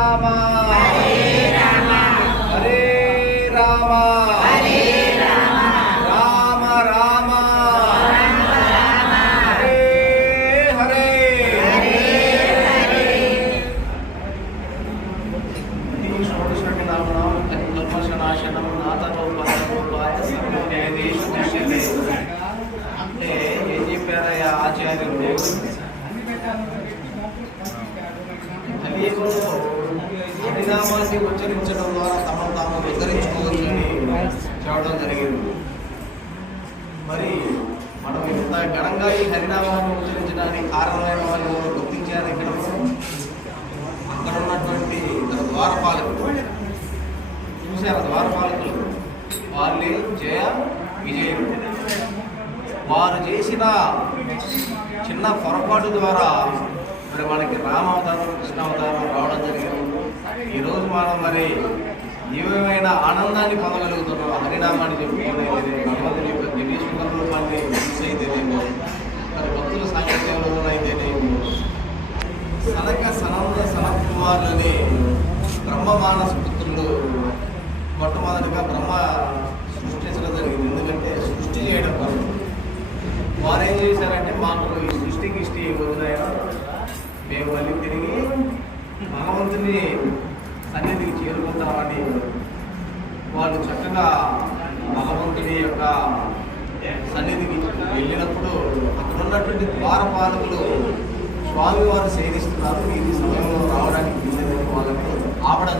రామ హరే రామ రామ రామ హరే హరే షోడశి నామం కల్మషనాశనం నాతనోపరూపాయ సర్వవేదేశ అంటే ఏం చెప్పారయ్యా ఆచార్యులు? హరినామాన్ని ఉచ్చరించడం ద్వారా తమను తాము ఉద్ధరించుకోవచ్చని చెప్పడం జరిగింది. మరి మనం ఇంత ఘనంగా ఈ హరినామాన్ని ఉచ్చరించడానికి కారణమైన వాళ్ళు గుర్తించారు. ఇక్కడ అక్కడ ఉన్నటువంటి ద్వారపాలకులు చూశారు. ద్వారపాలకులు వాళ్ళే జయ విజయులు. వారు చేసిన చిన్న పొరపాటు ద్వారా మరి మనకి రామావతారం కృష్ణావతారం రావడం జరిగింది. ఈరోజు మనం మరి ఏమైనా ఆనందాన్ని పొందగలుగుతున్నాం. హరినామాన్ని చెప్పుకోవడం భగవంతుని యొక్క దివ్య సుందర రూపాన్ని అయితేనేమో, మరి భక్తుల సాంగత్యంలో అయితేనేమో, సనత్ కుమారులని బ్రహ్మమానస పుత్రులు మొట్టమొదటిగా బ్రహ్మ సృష్టించడం జరిగింది. ఎందుకంటే సృష్టి చేయడం కోసం వారు ఏం చేశారంటే, మాకు ఈ సృష్టికి ఇష్టి వదిలేయా, మేము మళ్ళీ తిరిగి భగవంతుని సన్నిధికి చేరుకుంటామని వాళ్ళు చక్కగా భగవంతుని యొక్క సన్నిధికి వెళ్ళినప్పుడు అక్కడ ఉన్నటువంటి ద్వారపాలకులు స్వామివారు సేవిస్తున్నారు, ఈ సమయంలో రావడానికి వాళ్ళని ఆపడం